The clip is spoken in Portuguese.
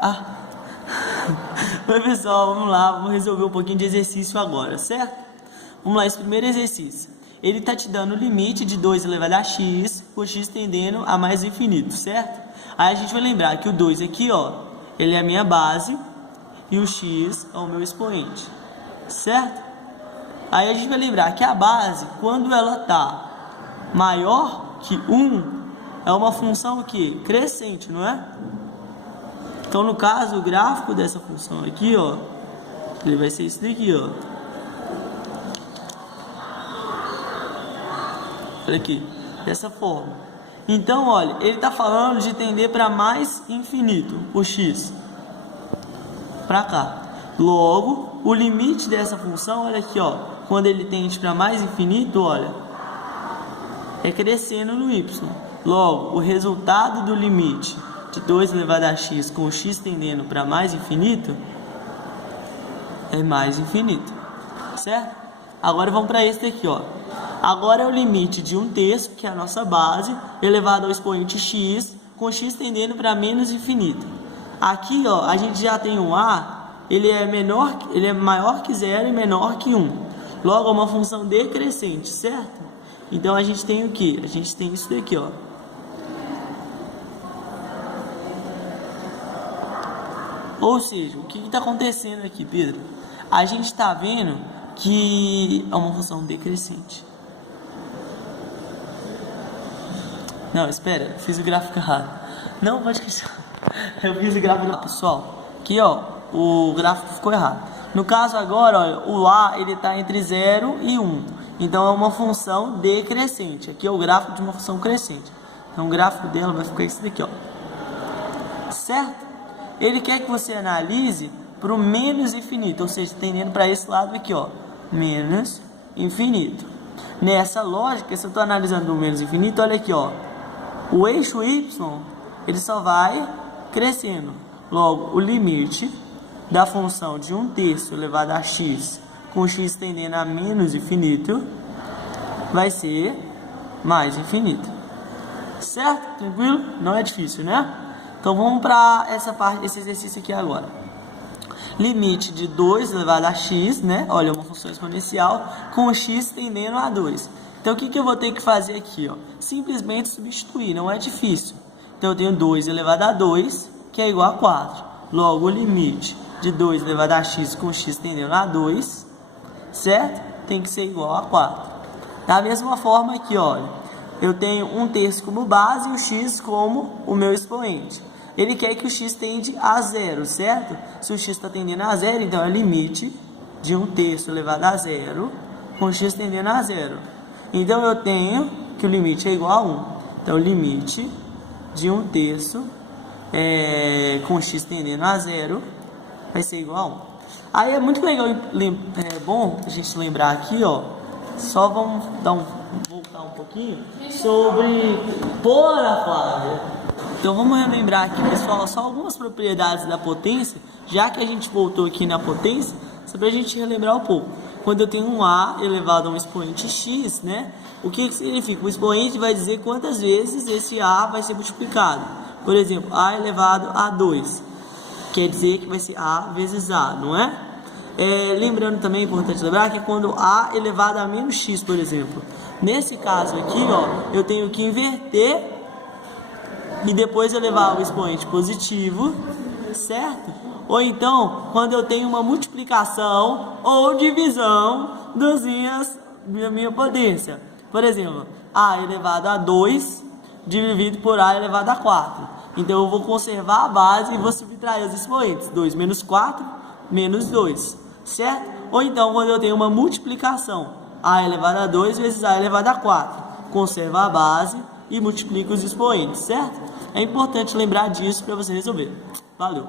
Ah. Oi pessoal, vamos lá, vamos resolver um pouquinho de exercício agora, certo? Vamos lá, esse primeiro exercício. Ele tá te dando o limite de 2 elevado a x, com x tendendo a mais infinito, certo? Aí a gente vai lembrar que o 2 aqui, ó, ele é a minha base e o x é o meu expoente, certo? Aí a gente vai lembrar que a base, quando ela tá maior que 1, é uma função que crescente, não é? Então, no caso, o gráfico dessa função aqui, ó, ele vai ser isso daqui, ó. Olha aqui, dessa forma. Então, olha, ele está falando de tender para mais infinito, o x, para cá. Logo, o limite dessa função, olha aqui, ó, quando ele tende para mais infinito, olha, é crescendo no y. Logo, o resultado do limite de 2 elevado a x com o x tendendo para mais infinito é mais infinito, certo? Agora vamos para esse daqui, ó. Agora é o limite de 1/3, que é a nossa base, elevado ao expoente x, com x tendendo para menos infinito. Aqui, ó, a gente já tem um a, ele é maior que 0 e menor que 1. Logo, é uma função decrescente, certo? Então a gente tem o que? A gente tem isso daqui, ó. Ou seja, o que está acontecendo aqui, Pedro? A gente está vendo que é uma função decrescente. Não, espera, fiz o gráfico errado. Não, pode questionar. Eu fiz o gráfico errado, pessoal. Aqui, ó, o gráfico ficou errado. No caso agora, olha, o A ele está entre 0 e 1. Então é uma função decrescente. Aqui é o gráfico de uma função crescente. Então o gráfico dela vai ficar isso daqui, ó. Certo? Ele quer que você analise para o menos infinito, ou seja, tendendo para esse lado aqui, ó, menos infinito. Nessa lógica, se eu estou analisando o menos infinito, olha aqui, ó, o eixo y, ele só vai crescendo. Logo, o limite da função de 1/3 elevado a x, com x tendendo a menos infinito, vai ser mais infinito. Certo? Tranquilo? Não é difícil, né? Então vamos para essa parte, esse exercício aqui agora. Limite de 2 elevado a x, né? Olha, uma função exponencial com x tendendo a 2. Então o que eu vou ter que fazer aqui, ó? Simplesmente substituir, não é difícil. Então eu tenho 2 elevado a 2, que é igual a 4. Logo, o limite de 2 elevado a x com x tendendo a 2, certo? Tem que ser igual a 4. Da mesma forma aqui, olha, eu tenho 1/3 como base e o x como o meu expoente. Ele quer que o x tende a 0, certo? Se o x está tendendo a 0, então é limite de 1/3 elevado a 0 com x tendendo a 0. Então eu tenho que o limite é igual a 1. Então o limite de 1/3 com x tendendo a 0 vai ser igual a 1. Aí é muito legal, bom a gente lembrar aqui, ó. Só vamos voltar um pouquinho sobre polar, Flávia. Então vamos relembrar aqui, pessoal, só algumas propriedades da potência, já que a gente voltou aqui na potência, só para a gente relembrar um pouco. Quando eu tenho um a elevado a um expoente x, né? O que significa? O expoente vai dizer quantas vezes esse a vai ser multiplicado. Por exemplo, a elevado a 2, quer dizer que vai ser a vezes a, não é? Lembrando também, é importante lembrar que quando a elevado a menos x, por exemplo, nesse caso aqui, ó, eu tenho que inverter e depois elevar o expoente positivo, certo? Ou então, quando eu tenho uma multiplicação ou divisão da minha potência. Por exemplo, a elevado a 2 dividido por a elevado a 4. Então, eu vou conservar a base e vou subtrair os expoentes. 2 menos 4, menos 2, certo? Ou então, quando eu tenho uma multiplicação, a elevado a 2 vezes a elevado a 4. Conserva a base e multiplica os expoentes, certo? É importante lembrar disso para você resolver. Valeu!